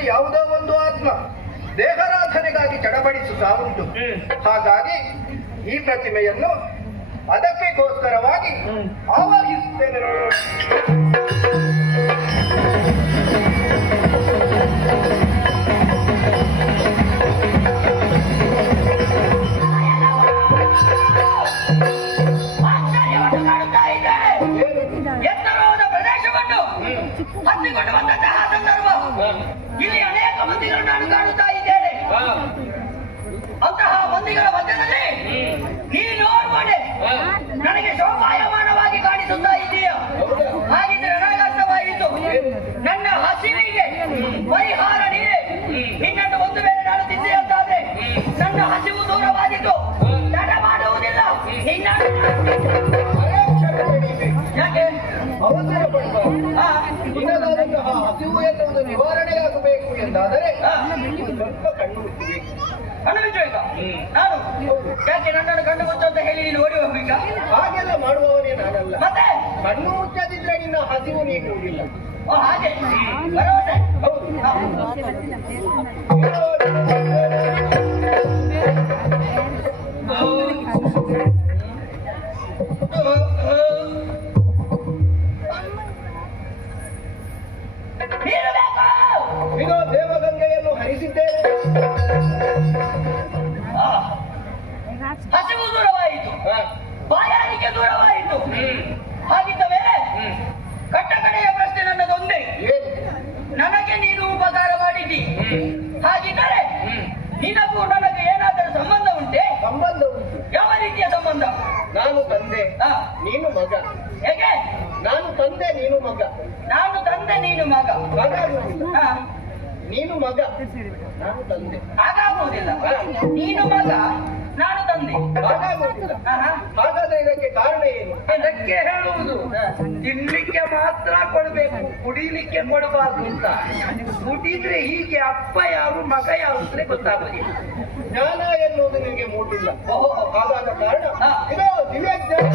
ನನ್ನಲ್ಲಿ ಯಾವುದೋ ಒಂದು ಆತ್ಮ ದೇಹರಾಧನೆಗಾಗಿ ಚಡಪಡಿಸುತ್ತಾ ಉಂಟು ಹಾಗಾಗಿ ಈ ಪ್ರತಿಮೆಯನ್ನು ಅದಕ್ಕೆಗೋಸ್ಕರವಾಗಿ ಆವಾಹಿಸುತ್ತೇನೆ. Thank ಅನೇಕ ಮಂದಿಗಳನ್ನು ನಾನು ಕಾಣುತ್ತಾ ಇದ್ದೇನೆ. ಅಂತಹ ಮಂದಿಗಳ ಮಧ್ಯದಲ್ಲಿ ನೀನು ನೋಡುವಡೆ ನನಗೆ ಶೋಭಾಯಮಾನವಾಗಿ ಕಾಣಿಸುತ್ತಾ ಇದೆಯಾ. ಹಾಗಿದ್ರೆ ನನಗೆ ಅರ್ಥವಾಯಿತು ನನ್ನ ಹಸಿವಿಗೆ ಪರಿಹಾರ ನೀನೆ ನಿನ್ನನ್ನು ಒಂದು ವೇಳೆ ನಾನು ತಿದ್ದೆ ಅಂತಾದ್ರೆ ನನ್ನ ಹಸಿವು ದೂರವಾದಿತು ತಡ ಮಾಡುವುದಿಲ್ಲ. ನಿನ್ನ ಯಾಕೆ? ಅವಸರ ಪಡಬಾರದು ನಿನ್ನದಾದಂತಹ ಹಸಿವು ಎನ್ನುವುದು ನಿವಾರಣೆಯಾಗಬೇಕು ಎಂದಾದರೆ ಸ್ವಲ್ಪ ಕಣ್ಣು ಮುಚ್ಚಬೇಕು ಕಣ್ಣು ಮುಚ್ಚಬೇಕಾ? ನಾನು ಯಾಕೆ ನನ್ನನ್ನು ಕಣ್ಣು ಮುಚ್ಚು ಅಂತ ಹೇಳಿ ನೀನು ಓಡಿ ಹೋಗ್ಬೇಕಾ? ಹಾಗೆಲ್ಲ ಮಾಡುವವನೇ ನಾನಲ್ಲ. ಮತ್ತೆ? ಕಣ್ಣು ಮುಚ್ಚದಿದ್ರೆ ನಿನ್ನ ಹಸಿವು ನೀಗುವುದಿಲ್ಲ ಓ ಹಾಗೆ. ಭರವಸೆ. ಹೌದು. ಹಸಿವು ದೂರವಾಯಿತು ಬಾಯಾರಿಕೆ ದೂರವಾಯಿತು ಹಾಗಿದ್ದ ಮೇಲೆ ಕಟ್ಟ ಕಡೆಯ ಪ್ರಶ್ನೆ ನನ್ನದೊಂದೇ ನನಗೆ ನೀನು ಉಪಕಾರ ಮಾಡಿದ್ದಿ ಹಾಗಿದ್ದರೆ ನಿನಗೂ ನನಗೆ ಏನಾದರೂ ಸಂಬಂಧ ಉಂಟೆ ಸಂಬಂಧ ಉಂಟು ಯಾವ ರೀತಿಯ ಸಂಬಂಧ ನಾನು ತಂದೆ ನೀನು ಮಗ. ಹೇಗೆ ನಾನು ತಂದೆ ನೀನು ಮಗ. ನಾನು ತಂದೆ ನೀನು ಮಗ. ಮಗ ನೀನು ಮಗ ನಾನು ತಂದೆ. ಹಾಗಾಗುವುದಿಲ್ಲ. ನೀನು ಮಗ ನಾನು ತಂದೆ. ಹಾಗಾಗುವುದಿಲ್ಲ. ಹಾಗಾದ್ರೆ ಇದಕ್ಕೆ ಕಾರಣ ಏನು? ಅದಕ್ಕೆ ಹೇಳುವುದು ತಿನ್ಲಿಕ್ಕೆ ಮಾತ್ರ ಕೊಡ್ಬೇಕು ಕುಡಿಲಿಕ್ಕೆ ಕೊಡಬಾರ್ದು ಅಂತ. ಕುಡಿದ್ರೆ ಹೀಗೆ ಅಪ್ಪ ಯಾರು ಮಗ ಯಾರು ಅಂತ ಗೊತ್ತಾಗುದಿಲ್ಲ. ಜ್ಞಾನ ಎನ್ನುವುದು ನಿಮಗೆ ಮೂಡಿಲ್ಲ. ಹಾಗಾದ ಕಾರಣ. ಇದು ದಿವ್ಯ ಜ್ಞಾನ.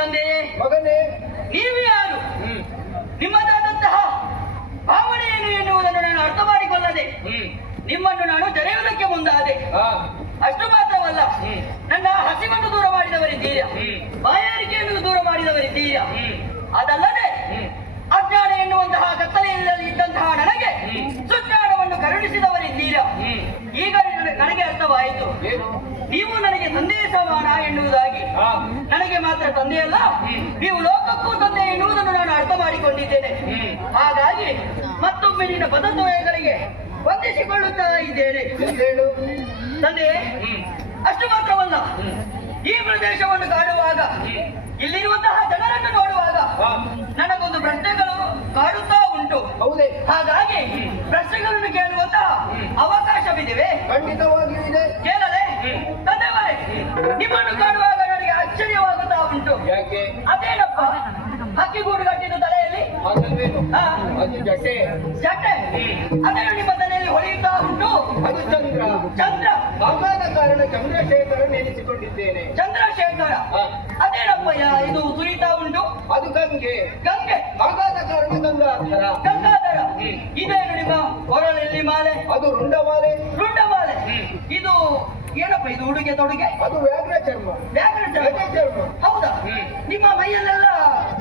ತಂದೆ. ಮಗನೇ. ನೀವು ಯಾರು? ನಿಮ್ಮದಾದಂತಹ ಭಾವನೆ ಏನು ಎನ್ನುವುದನ್ನು ನಾನು ಅರ್ಥ ಮಾಡಿಕೊಳ್ಳದೆ ನಿಮ್ಮನ್ನು ನಾನು ತೆರೆಯುವುದಕ್ಕೆ ಮುಂದಾದೆ. ಅಷ್ಟು ಮಾತ್ರವಲ್ಲ ನನ್ನ ಹಸಿವನ್ನು ದೂರ ಮಾಡಿದವರಿದ್ದೀರಾ ಬಾಯಾರಿಕೆಯನ್ನು ದೂರ ಮಾಡಿದವರಿದ್ದೀರಾ ಅದಲ್ಲದೆ ಅಜ್ಞಾನ ಎನ್ನುವಂತಹ ಕತ್ತಲೆಯಲ್ಲಿ ಇದ್ದಂತಹ ನನಗೆ ಸುಜ್ಞಾನವನ್ನು ಕರುಣಿಸಿದವರಿದ್ದೀರಾ ಈಗ ನನಗೆ ಅರ್ಥವಾಯಿತು. ನೀವು ನನಗೆ ಸಂದೇಶ ಮಾಡ ಎನ್ನುವುದಾಗಿ ನನಗೆ ಮಾತ್ರ ತಂದೆಯಲ್ಲ ನೀವು ಲೋಕಕ್ಕೂ ತಂದೆ ಎನ್ನುವುದನ್ನು ನಾನು ಅರ್ಥ ಮಾಡಿಕೊಂಡಿದ್ದೇನೆ. ಹಾಗಾಗಿ ಮತ್ತೊಮ್ಮೆ ನಿನ್ನ ಪದದ್ವಯಗಳಿಗೆ ವಂದಿಸಿಕೊಳ್ಳುತ್ತಾ ಇದ್ದೇನೆ. ಹೇಳು. ತಂದೆ ಅಷ್ಟು ಮಾತ್ರವಲ್ಲ. ಈ ಪ್ರದೇಶವನ್ನು ಕಾಡುವಾಗ ಇಲ್ಲಿರುವಂತಹ ಜನರನ್ನು ನೋಡುವಾಗ ನನಗೊಂದು ಪ್ರಶ್ನೆಗಳು ಕಾಡುತ್ತಾ ಉಂಟು. ಹೌದೇ. ಹಾಗಾಗಿ ಪ್ರಶ್ನೆಗಳನ್ನು ಕೇಳುವಂತಹ ಅವಕಾಶವಿದೆ ಖಂಡಿತವಾಗಿಯೂ ಇದೆ. ಕೇಳಲೆ. ತಂದೆ ನಿಮ್ಮನ್ನು ಕಾಣುವಾಗ ಆಶ್ಚರ್ಯವಾಗುತ್ತಾ ಉಂಟು ಯಾಕೆ? ಅದೇನಪ್ಪ? ಹಕ್ಕಿಗೂಡು ಕಟ್ಟಿದ್ದು ತಲೆಯಲ್ಲಿ? ಹಾಗಲ್ವೇನು? ಹಾ, ಅದು ಜಟೆ. ಚಟ್ಟೆ ಅದೇನು ನಿಮ್ಮ ತಲೆಯಲ್ಲಿ ಹೊಳೆಯುತ್ತಾ ಉಂಟು? ಅದು ಚಂದ್ರ. ಚಂದ್ರ. ಹಾಗಾದ ಕಾರಣ ಚಂದ್ರಶೇಖರ ನೆನೆಸಿಕೊಂಡಿದ್ದೇನೆ. ಚಂದ್ರಶೇಖರ. ಹಾ. ಅದೇನಪ್ಪಯ್ಯ ಇದು ಸುರಿತಾ ಉಂಟು? ಅದು ಗಂಗೆ. ಗಂಗೆ. ಹಾಗಾದ ಕಾರಣ ಗಂಗಾಧರ. ಗಂಗಾಧರ. ಇದೇನು ನಿಮ್ಮ ಕೊರಳಲ್ಲಿ ಮಾಲೆ? ಅದು ರುಂಡಮಾಲೆ. ರುಂಡ ಮಾಲೆ ಇದು ಏನಪ್ಪ ಇದು ಉಡುಗೆ ತೊಡುಗೆ? ಅದು ವ್ಯಾಘ್ರ ಚರ್ಮ. ವ್ಯಾಘ್ರ ಚರ್ಮ. ಚರ್ಮ. ಹೌದಾ? ನಿಮ್ಮ ಮೈಯಲ್ಲೆಲ್ಲ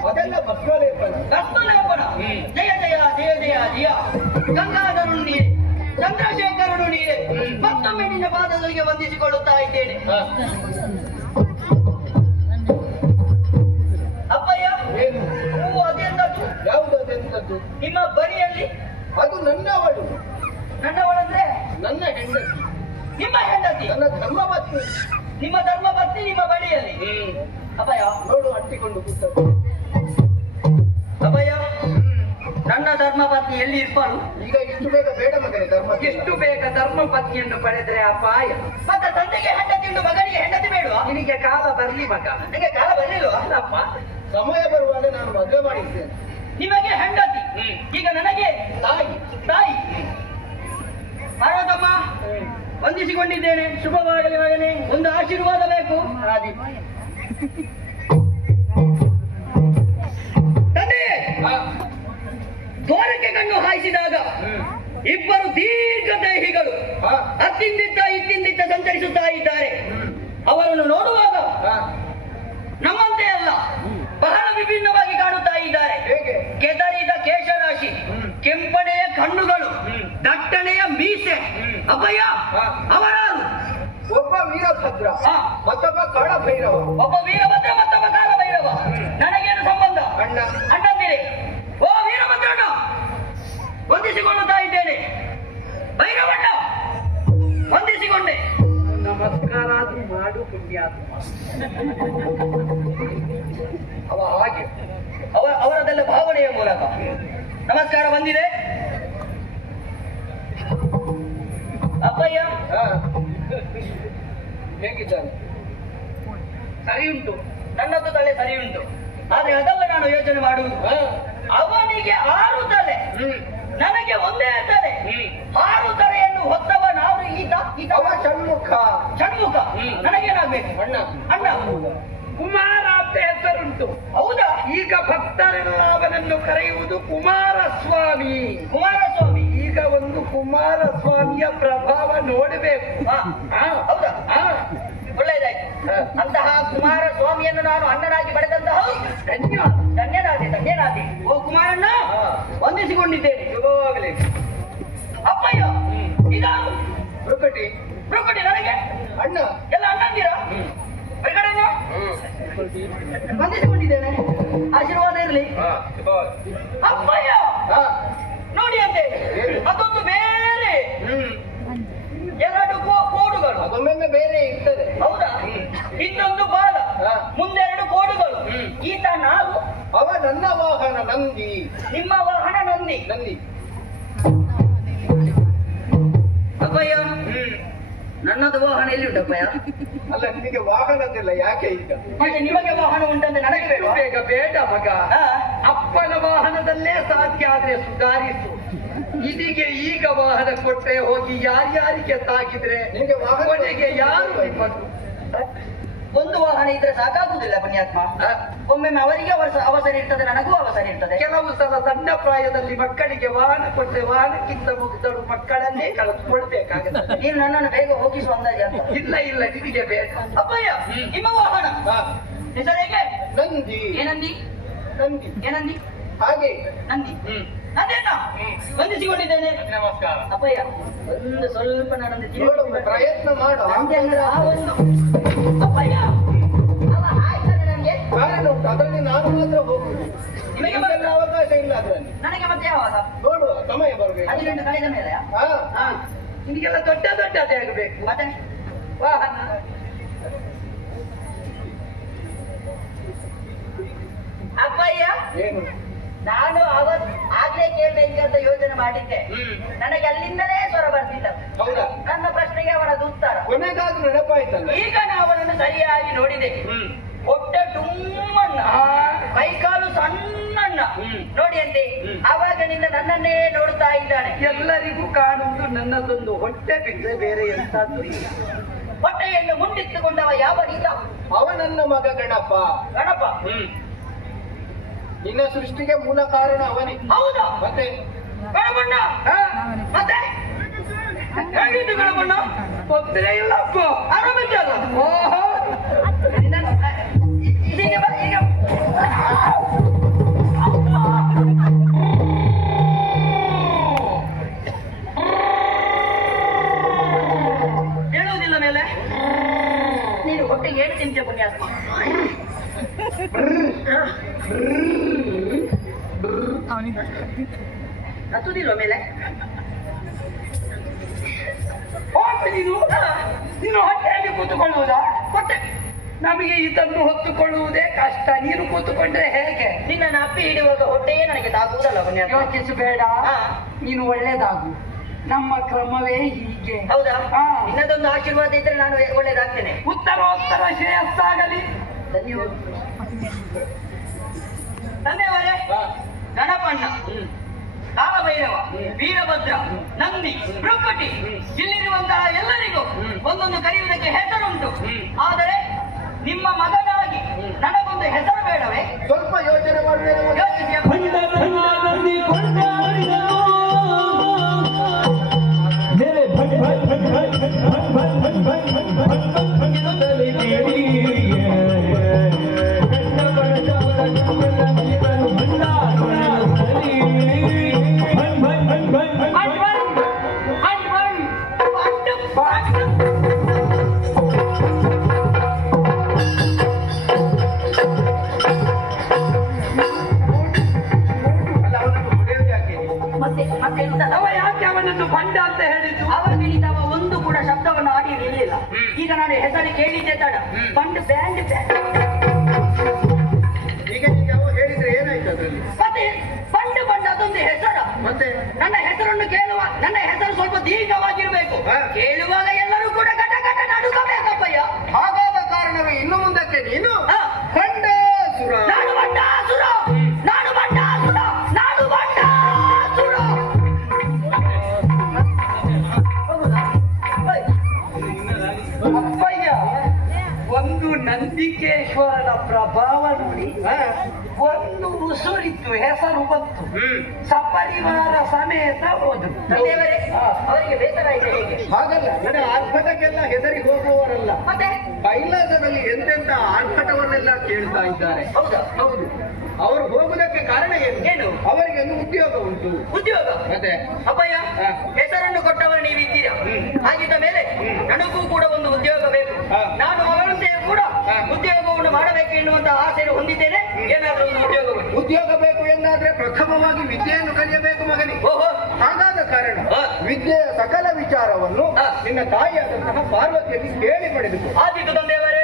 ಅದೆಲ್ಲ ಭಸ್ಮಲೇಪನ. ಭಸ್ಮಲೇಪನ. ಜಯ ಜಯ ಜಯ ಜಯ ಜಯ. ಗಂಗಾಧರನು ನೀನೆ ಚಂದ್ರಶೇಖರನು ನೀನೆ ಮತ್ತೊಮ್ಮೆ ನಿನ್ನ ಪಾದಗಳಿಗೆ ವಂದಿಸಿಕೊಳ್ಳುತ್ತಾ ಇದ್ದೇನೆ. ಅಪ್ಪಯ್ಯ? ಏನು? ಹೂವು ಅದೆಂತದ್ದು? ಯಾವುದು ಅದೆಂತದ್ದು? ನಿಮ್ಮ ಬರಿಯಲ್ಲಿ? ಅದು ನನ್ನವಳು. ನನ್ನವಳಂದ್ರೆ? ನನ್ನ ಹೆಂಡತಿ. ನಿಮ್ಮ ಹೆಂಡತಿ? ನನ್ನ ಧರ್ಮಪತ್ನಿ ನಿಮ್ಮ ಧರ್ಮ ಪತ್ನಿ ನಿಮ್ಮ ಬಳಿಯಲ್ಲಿ. ಅಭಯ. ನೋಡು ಅಂಟಿಕೊಂಡು ಕೂತ ಅಭಯ. ನನ್ನ ಧರ್ಮ ಪತ್ನಿ ಎಲ್ಲಿ ಇರ್ಪಾಳು ಈಗ ಇಷ್ಟು ಬೇಗ ಬೇಡ ಮಗನೇ ಧರ್ಮ ಎಷ್ಟು ಬೇಗ ಧರ್ಮ ಪತ್ನಿಯನ್ನು ಪಡೆದ್ರೆ ಅಪಾಯ. ಮತ್ತೆ ತಂದೆಗೆ ಹೆಂಡತಿ ಉಂಟು ಮಗನಿಗೆ ಹೆಂಡತಿ ಬೇಡುವ? ನಿನಗೆ ಕಾಲ ಬರ್ಲಿ ಮಗ. ನನಗೆ ಕಾಲ ಬರ್ಲಿಲ್ಲ ಅಲ್ಲಪ್ಪ. ಸಮಯ ಬರುವಾಗ ನಾನು ಮದುವೆ ಮಾಡಿದ್ದೇನೆ ನಿಮಗೆ ಹೆಂಡತಿ. ಈಗ ನನಗೆ ತಾಯಿ. ತಾಯಿ. ಪಾರ್ವತಮ್ಮ ವಂದಿಸಿಕೊಂಡಿದ್ದೇನೆ. ಶುಭವಾಗಲಿ ಮಗನೇ. ಒಂದು ಆಶೀರ್ವಾದ ಬೇಕು. ಆದಿ ತಂದೆ. ದ್ವಾರಕ್ಕೆ ಕಣ್ಣು ಹಾಯಿಸಿದಾಗ ಇಬ್ಬರು ದೀರ್ಘ ದೇಹಿಗಳು. ಅತ್ತಿಂದಿತ್ತ ಇತ್ತಿಂದಿತ್ತ ಸಂಚರಿಸುತ್ತಾ ಇದ್ದಾರೆ. ಅವರನ್ನು ನೋಡುವಾಗ ನಮ್ಮಂತೆ ಅಲ್ಲ ಬಹಳ ವಿಭಿನ್ನವಾಗಿ ಕಾಣುತ್ತಾ ಇದ್ದಾರೆ. ಕೆದರಿದ ಕೇಶರಾಶಿ. ಕೆಂಪನೆಯ ಕಣ್ಣುಗಳು ದಟ್ಟಣೆಯ ಮೀಸೆ ಅಭಯ. ಅವರಾರು. ಒಬ್ಬ ವೀರಭದ್ರ. ಮತ್ತೊಬ್ಬ ಕಾಳಭೈರವ. ಒಬ್ಬ ವೀರಭದ್ರ ಮತ್ತೊಬ್ಬ ಕಾಳ ಭೈರವ ನನಗೇನು ಸಂಬಂಧ? ಅಣ್ಣ. ಅಣ್ಣಂದಿರಿ. ಓ ವೀರಭದ್ರಣ್ಣ ವಂದಿಸಿಕೊಳ್ಳುತ್ತಾ ಇದ್ದೇನೆ. ಭೈರವಣ್ಣ. ವಂದಿಸಿಕೊಂಡೆ. ನಮಸ್ಕಾರ ಅದು ಮಾಡು ಪುಣ್ಯಾತ್ಮ ಅವ ಹಾಗೆ. ಅವರ ಅವರದೆಲ್ಲ ಭಾವನೆಯ ಮೂಲಕ. ನಮಸ್ಕಾರ ಬಂದಿದೆ. ಅಪ್ಪಯ್ಯ. ಹೇಗಿದ್ದಾನೆ ಸರಿ ಉಂಟು. ನನ್ನದು ತಲೆ ಸರಿ ಉಂಟು. ಆದ್ರೆ ಅದಲ್ಲ ನಾನು ಯೋಚನೆ ಮಾಡುವುದು. ಅವನಿಗೆ ಆರು ತಲೆ. ನನಗೆ ಒಂದೇ ತಲೆ. ಆರು ತಲೆಯನ್ನು ಹೊತ್ತವ ನಾವು ಈತ ಈತ. ಷಣ್ಮುಖ. ಷಣ್ಮುಖ. ನನಗೇನಾಗ್ಬೇಕು? ಅಣ್ಣ. ಅಣ್ಣ. ಕುಮಾರ. ಈಗ ಭಕ್ತರೆಲ್ಲ ಅವನನ್ನು ಕರೆಯುವುದು ಕುಮಾರಸ್ವಾಮಿ. ಕುಮಾರಸ್ವಾಮಿ ಈಗ ಒಂದು ಕುಮಾರಸ್ವಾಮಿಯ ಪ್ರಭಾವ ನೋಡಬೇಕು. ಹೌದಾ. ಒಳ್ಳೆಯದಾಯ್ತು. ಅಂತಹ ಕುಮಾರಸ್ವಾಮಿಯನ್ನು ನಾನು ಅಣ್ಣನಾಗಿ ಪಡೆದಂತಹ ಧನ್ಯವಾದ. ಧನ್ಯನಾದೆ ಧನ್ಯನಾದೆ. ಓ ಕುಮಾರಣ್ಣ ವಂದಿಸಿಕೊಂಡಿದ್ದೇನೆ. ಶುಭವಾಗಲಿ. ಅಪ್ಪಯ್ಯ ಇದು ನನಗೆ? ಅಣ್ಣ. ಎಲ್ಲ ಅಣ್ಣಂದಿರ? ಹೊರಗಡೆನ? ವಂದಿಸಿಕೊಂಡಿದ್ದೇನೆ ಆಶೀರ್ವಾದ ಇರಲಿ. ಅಪ್ಪಯ್ಯ. ನೋಡಿ ಅಂತೆ ಅದೊಂದು ಬೇರೆ. ಹ್ಮ್. ಎರಡು ಕೋಡುಗಳು. ಅದೊಮ್ಮೆ ಬೇರೆ ಇರ್ತದೆ. ಹೌದಾ? ಇನ್ನೊಂದು ಬಾಲ. ಮುಂದೆರಡು ಕೋಡುಗಳು. ಈತ ನಾವು ಅವ ನನ್ನ ವಾಹನ ನಂದಿ. ನಿಮ್ಮ ವಾಹನ ನಂದಿ. ನಂದಿ. ಅಪ್ಪಯ್ಯ ನನ್ನದು ವಾಹನ ಎಲ್ಲಿ ಉಂಟಪ್ಪಯ್ಯ? ಅಲ್ಲ ನಿಮಗೆ ವಾಹನದಿಲ್ಲ ಯಾಕೆ ಈಗ? ಮತ್ತೆ ನಿಮಗೆ ವಾಹನ ಉಂಟಂದ್ರೆ ನನಗೆ ಬೇಡ. ಬೇಗ ಬೇಡ ಮಗ. ಅಪ್ಪನ ವಾಹನದಲ್ಲೇ ಸಾಧ್ಯ ಆದ್ರೆ ಸುಧಾರಿಸು. ಇದಿಗೆ ಈಗ ವಾಹನ ಕೊಟ್ಟರೆ ಹೋಗಿ ಯಾರ್ಯಾರಿಗೆ ಸಾಕಿದ್ರೆ ನಿಮಗೆ ವಾಹನಿಗೆ ಕೊನೆಗೆ ಯಾರು ಒಂದು ವಾಹನ ಇದ್ರೆ ಸಾಕಾಗುವುದಿಲ್ಲ ಪುಣ್ಯಾತ್ಮ. ಒಮ್ಮೆಮ್ಮೆ ಅವರಿಗೆ ಅವಸ- ಅವಸರ ಇರ್ತದೆ ನನಗೂ ಅವಸರ ಇರ್ತದೆ. ಕೆಲವು ಸಲ ಸಣ್ಣ ಪ್ರಾಯದಲ್ಲಿ ಮಕ್ಕಳಿಗೆ ವಾಹನ ಕೊಟ್ಟರೆ ವಾಹನಕ್ಕಿಂತ ಮುಗಿದಳು ಮಕ್ಕಳನ್ನೇ ಕಳಿಸ್ಕೊಳ್ಬೇಕಾಗುತ್ತೆ. ನೀನು ನನ್ನನ್ನು ಬೇಗ ಹೋಗಿಸುವ ಅಂದಾಜು ಅಂತ. ಇಲ್ಲ ಇಲ್ಲ ನಿನಗೆ ಬೇಡ ಅಪ್ಪಯ್ಯ ನಿಮ್ಮ ವಾಹನ. ಹೆಸರೇಗೆ ನಂದಿ. ಏನಂದಿ? ನಂದಿ. ಏನಂದಿ? ಹಾಗೆ. ನಂದಿ. ಹ್ಮ್. ಎನಿಸಿಕೊಂಡಿದ್ದೇನೆ ನಮಸ್ಕಾರ. ಅಪ್ಪಯ್ಯ ಒಂದು ಸ್ವಲ್ಪ ನನ್ನ ನೋಡು ಪ್ರಯತ್ನ ಮಾಡು. ಒಂದು ಅಪ್ಪಯ್ಯ ಅವ ಆಯ್ತಾನೆ ನನಗೆ ಕಾರಣ ಅದರಲ್ಲಿ ನಾನು ಮಾತ್ರ ಹೋಗುದು. ನಿಮಗೆ ನಿಮಗೆಲ್ಲ ಅವಕಾಶ ಇಲ್ಲ ಅದರಲ್ಲಿ. ನನಗೆ ಮತ್ತೆ ಯಾವಾಗ? ನೋಡು ಸಮಯ ಬರಬೇಕು ಹದಿನೆಂಟು ಕಳೆದ ಮೇಲೆ? ಹಾ. ನಿಮಗೆಲ್ಲ ದೊಡ್ಡ ದೊಡ್ಡದೇ ಆಗಬೇಕು ಮತ್ತೆ? ವಾಹನ ಅಪ್ಪಯ್ಯ? ಏನು? ನಾನು ಅವತ್ ಆಗ್ಲೇ ಕೇಳ್ಬೇಕಂತ ಯೋಚನೆ ಮಾಡಿದ್ದೆ. ನನಗೆ ಅಲ್ಲಿಂದಲೇ ಸ್ವರ ಬರ್ತಿದ್ದ. ನನ್ನ ಪ್ರಶ್ನೆಗೆ ಅವನದು ಉತ್ತರ. ಕೊನೆಗಾದ್ರೂ ನೆನಪಾಯ್ತಲ್ಲ? ಈಗ ನಾವು ಅವನನ್ನು ಸರಿಯಾಗಿ ನೋಡಿದೆ. ಒಟ್ಟ ಡುಮ್ಮನ್ನ ಕೈಕಾಲು ಸಣ್ಣಣ್ಣ. ನೋಡಿ ಅಂತೆ. ಅವಾಗ ಅವಾಗಿನಿಂದ ನನ್ನನ್ನೇ ನೋಡ್ತಾ ಇದ್ದಾನೆ ಎಲ್ಲರಿಗೂ ಕಾಣುವುದು ನನ್ನದೊಂದು ಹೊಟ್ಟೆ ಬಿಟ್ಟರೆ ಬೇರೆ ಎಂತದ್ದು ಇಲ್ಲ. ಹೊಟ್ಟೆಯನ್ನು ಮುಂದಿಟ್ಟುಕೊಂಡವ ಯಾವ ರೀತ? ಅವನನ್ನು ಮಗ ಗಣಪ. ಗಣಪ. ನಿನ್ನ ಸೃಷ್ಟಿಗೆ ಮೂಲ ಕಾರಣ ಅವನೇ. ಹೌದಾ. ಮತ್ತೆ? ಗಣಪಣ್ಣ ಮತ್ತೆ? ಹೇಗಿದ್ದು ಗಣಪಣ್ಣ ತೊಂದರೆ ಇಲ್ಲಪ್ಪ ಆರಾಮಿದ್ದಲ್ಲ ಓಹೋ ಈಗ. ಹೊಟ್ಟೆಗೆ ಏನು ತಿಂತೀಯ ಪುಣ್ಯಾತ್ಮ ಹತ್ತುದಿಲ್ಲ ಮೇಲೆ? ನೀನು. ನೀನು ಹೊಟ್ಟೆಯಲ್ಲಿ ಕೂತುಕೊಳ್ಳುವುದಾ? ಹೊಟ್ಟೆ ನಮಗೆ ಇದನ್ನು ಹೊತ್ತುಕೊಳ್ಳುವುದೇ ಕಷ್ಟ. ನೀನು ಕೂತುಕೊಂಡ್ರೆ ಹೇಗೆ? ನಿನ್ನನ್ನು ಅಪ್ಪಿ ಹಿಡಿಯುವಾಗ ಹೊಟ್ಟೆಯೇ ನನಗೆ ತಾಗುವುದಲ್ಲ ಪುಣ್ಯಾತ್ಮ ಯೋಚಿಸಬೇಡ. ನೀನು ಒಳ್ಳೇದಾಗು. ನಮ್ಮ ಕ್ರಮವೇ ಹೀಗೆ. ಹೌದಾ? ಇನ್ನದೊಂದು ಆಶೀರ್ವಾದ ಇದ್ರೆ ನಾನು ಒಳ್ಳೇದಾಗ್ತೇನೆ. ಶ್ರೇಯಸ್ಸಾಗಲಿ. ಧನ್ಯವಾದ ತಂದೆಯವರೇ. ಗಣಪಣ್ಣ ಕಾಲಭೈರವ ವೀರಭದ್ರ ನಂದಿ ಬೃಕ್ಕಟಿ ಇಲ್ಲಿರುವಂತಹ ಎಲ್ಲರಿಗೂ ಒಂದೊಂದು ಕರೆಯುವುದಕ್ಕೆ ಹೆಸರುಂಟು. ಆದರೆ ನಿಮ್ಮ ಮಗನಾಗಿ ನನಗೊಂದು ಹೆಸರು ಬೇಡವೇ? ಸ್ವಲ್ಪ ಯೋಚನೆ ಮಾಡಬೇಕು ಕೇಳಿದ್ದೆ ತಡ ಬಂಡ್ ಬ್ಯಾಂಡ್ ಪ್ರಭಾವ ನೋಡಿ. ಒಂದು ಉಸುರಿತ್ತು ಹೆಸರು ಬಂತು. ಸಪರಿವಾರ ಸಮೇತ ಹೋದ್ರು. ಅವರಿಗೆ ಬೇಸರ ಇದೆ ಹೇಗೆ. ಹಾಗಲ್ಲ ನನ್ನ ಆರ್ಭಟಕ್ಕೆಲ್ಲ ಹೆದರಿ ಹೋಗುವವರಲ್ಲ. ಮತ್ತೆ? ಕೈಲಾಸದಲ್ಲಿ ಎಂತೆಂತ ಆರ್ಭಟವನ್ನೆಲ್ಲ ಕೇಳ್ತಾ ಇದ್ದಾರೆ. ಹೌದಾ. ಹೌದು. ಅವರು ಹೋಗುವುದಕ್ಕೆ ಕಾರಣ ಏನು? ಏನು? ಅವರಿಗೆ ಒಂದು ಉದ್ಯೋಗ ಉಂಟು. ಉದ್ಯೋಗ? ಮತ್ತೆ? ಅಪ್ಪಯ್ಯ ಹೆಸರನ್ನು ಕೊಟ್ಟವರು ನೀವಿದ್ದೀರಾ? ಹಾಗಿದ್ದ ಮೇಲೆ ನನಗೂ ಕೂಡ ಒಂದು ಉದ್ಯೋಗ ಬೇಕು. ನಾನು ಅವರಂತೆಯೂ ಕೂಡ ಹಾ. ಮಾಡಬೇಕು ಎನ್ನುವಂತಹ ಆಸೆಯನ್ನು ಹೊಂದಿದ್ದೇನೆ ಏನಾದರೂ ಒಂದು ಉದ್ಯೋಗ ಬೇಕು. ಉದ್ಯೋಗ ಬೇಕು ಎಂದಾದ್ರೆ ಪ್ರಥಮವಾಗಿ ವಿದ್ಯೆಯನ್ನು ಕಲಿಯಬೇಕು ಮಗನಿ ಓಹೋ ಹಾಗಾದ ಕಾರಣ. ವಿದ್ಯೆಯ ಸಕಲ ವಿಚಾರವನ್ನು. ನಿನ್ನ ತಾಯಿಯಾದಂತಹ ಪಾರ್ವತಿಯಲ್ಲಿ ಕೇಳಿ ಪಡೆದುಕೋ ಆದಿತ್ತು ತಂದೆಯವರೇ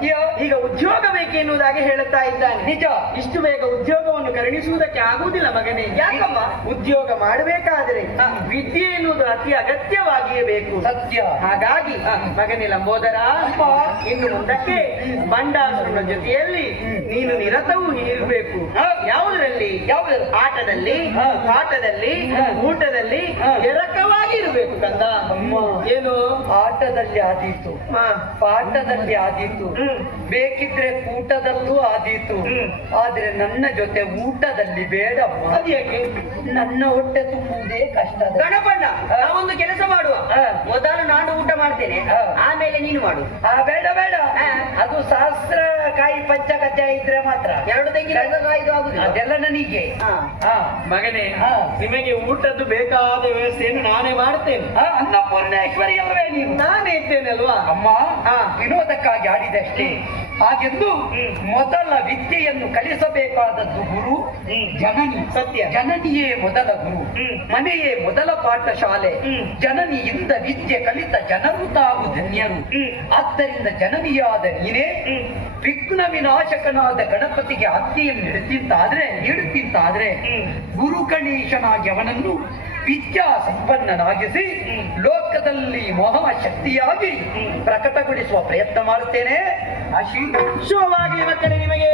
ಒರೆಯನದ ಉದ್ಯೋಗ ಬೇಕೆನ್ನುವುದಾಗಿ ಹೇಳುತ್ತಾ ಇದ್ದಾನೆ. ನಿಜ ಇಷ್ಟು ಬೇಗ ಉದ್ಯೋಗವನ್ನು ಕರುಣಿಸುವುದಕ್ಕೆ ಆಗುವುದಿಲ್ಲ ಮಗನೇ. ಯಾಕಮ್ಮ? ಉದ್ಯೋಗ ಮಾಡಬೇಕಾದರೆ ವಿದ್ಯೆ ಎನ್ನುವುದು ಅತಿ ಅಗತ್ಯವಾಗಿಯೇ ಬೇಕು. ಸತ್ಯ. ಹಾಗಾಗಿ ಮಗನೇ ಲಂಬೋದರ ಇನ್ನು ಮುಂದಕ್ಕೆ ಬಂಡಾಸುರನ ಜೊತೆಯಲ್ಲಿ ನೀನು ನಿರತವೂ ಇರಬೇಕು. ಯಾವುದರಲ್ಲಿ? ಯಾವುದರಲ್ಲಿ? ಆಟದಲ್ಲಿ. ಪಾಠದಲ್ಲಿ ಊಟದಲ್ಲಿ. ಎರಕವಾಗಿ ಇರಬೇಕು ಕಂದ. ಏನು? ಆಟದಲ್ಲಿ ಆದೀತು. ಪಾಠದಲ್ಲಿ ಆದೀತು. ಬೇಕಿದ್ರೆ ಕೂಟದಲ್ಲೂ ಆದೀತು. ಆದ್ರೆ ನನ್ನ ಜೊತೆ ಊಟದಲ್ಲಿ ಬೇಡ ಅದ್ಯಾಕೆ ನನ್ನ ಹೊಟ್ಟೆ ತುಂಬುವುದೇ ಕಷ್ಟ ಗಣಪಣ್ಣ ನಾವೊಂದು ಕೆಲಸ ಮಾಡುವ. ಮೊದಲು ನಾನು ಊಟ ಮಾಡ್ತೇನೆ. ಆಮೇಲೆ ನೀನು ಮಾಡು. ಆ ಬೇಡ ಬೇಡ. ಅದು ಸಹಸ್ರ ಕಾಯಿ ಪಂಚಕಜ್ಜ ಇದ್ರೆ ಮಾತ್ರ. ಎರಡು ತೆಂಗಿನಕಾಯಿದು ಆಗುದಿಲ್ಲ. ಅದೆಲ್ಲ ನನಗೆ. ಹಾ. ಹಾ. ಮಗನೇ ಹಾ. ನಿಮಗೆ ಊಟದ್ದು ಬೇಕಾದ ವ್ಯವಸ್ಥೆಯನ್ನು ನಾನೇ ಮಾಡ್ತೇನೆ. ಆ, ಅನ್ನಪೂರ್ಣೇಶ್ವರಿ ಅಲ್ವೇ ನೀನು ನಾನೇ ಇದ್ದೇನೆ ಅಲ್ವಾ ಅಮ್ಮ ಹಾ. ವಿನೋದಕ್ಕಾಗಿ ಆಡಿದಷ್ಟೇ. ಹಾಗೆಂದು ಮೊದಲ ವಿದ್ಯೆಯನ್ನು ಕಲಿಸಬೇಕಾದದ್ದು ಗುರು ಜನನಿ ಸತ್ಯ. ಜನನಿಯೇ ಮೊದಲ ಗುರು. ಮನೆಯೇ ಮೊದಲ ಪಾಠಶಾಲೆ. ಜನನಿಯಿಂದ ವಿದ್ಯೆ ಕಲಿತ ಜನರು ತಾವು ಧನ್ಯರು. ಆದ್ದರಿಂದ ಜನನಿಯಾದ ನೀನೇ. ವಿಘ್ನ ವಿನಾಶಕನಾದ ಗಣಪತಿಗೆ ಆಜ್ಞೆಯನ್ನು ಹಿಡಿದಿಂತಾದ್ರೆ ನೀಡುತ್ತಿಂತಾದ್ರೆ. ಗುರು ಗಣೇಶನಾಗಿ ಅವನನ್ನು ವಿದ್ಯಾ ಸಂಪನ್ನನಾಗಿಸಿ ಲೋಕದಲ್ಲಿ ಮಹಾಶಕ್ತಿಯಾಗಿ ಪ್ರಕಟಗೊಳಿಸುವ ಪ್ರಯತ್ನ ಮಾಡುತ್ತೇನೆ. ಆಶೀರ್ವಾದ ಶುಭವಾಗಿ ಮಕ್ಕಳೇ ನಿಮಗೆ.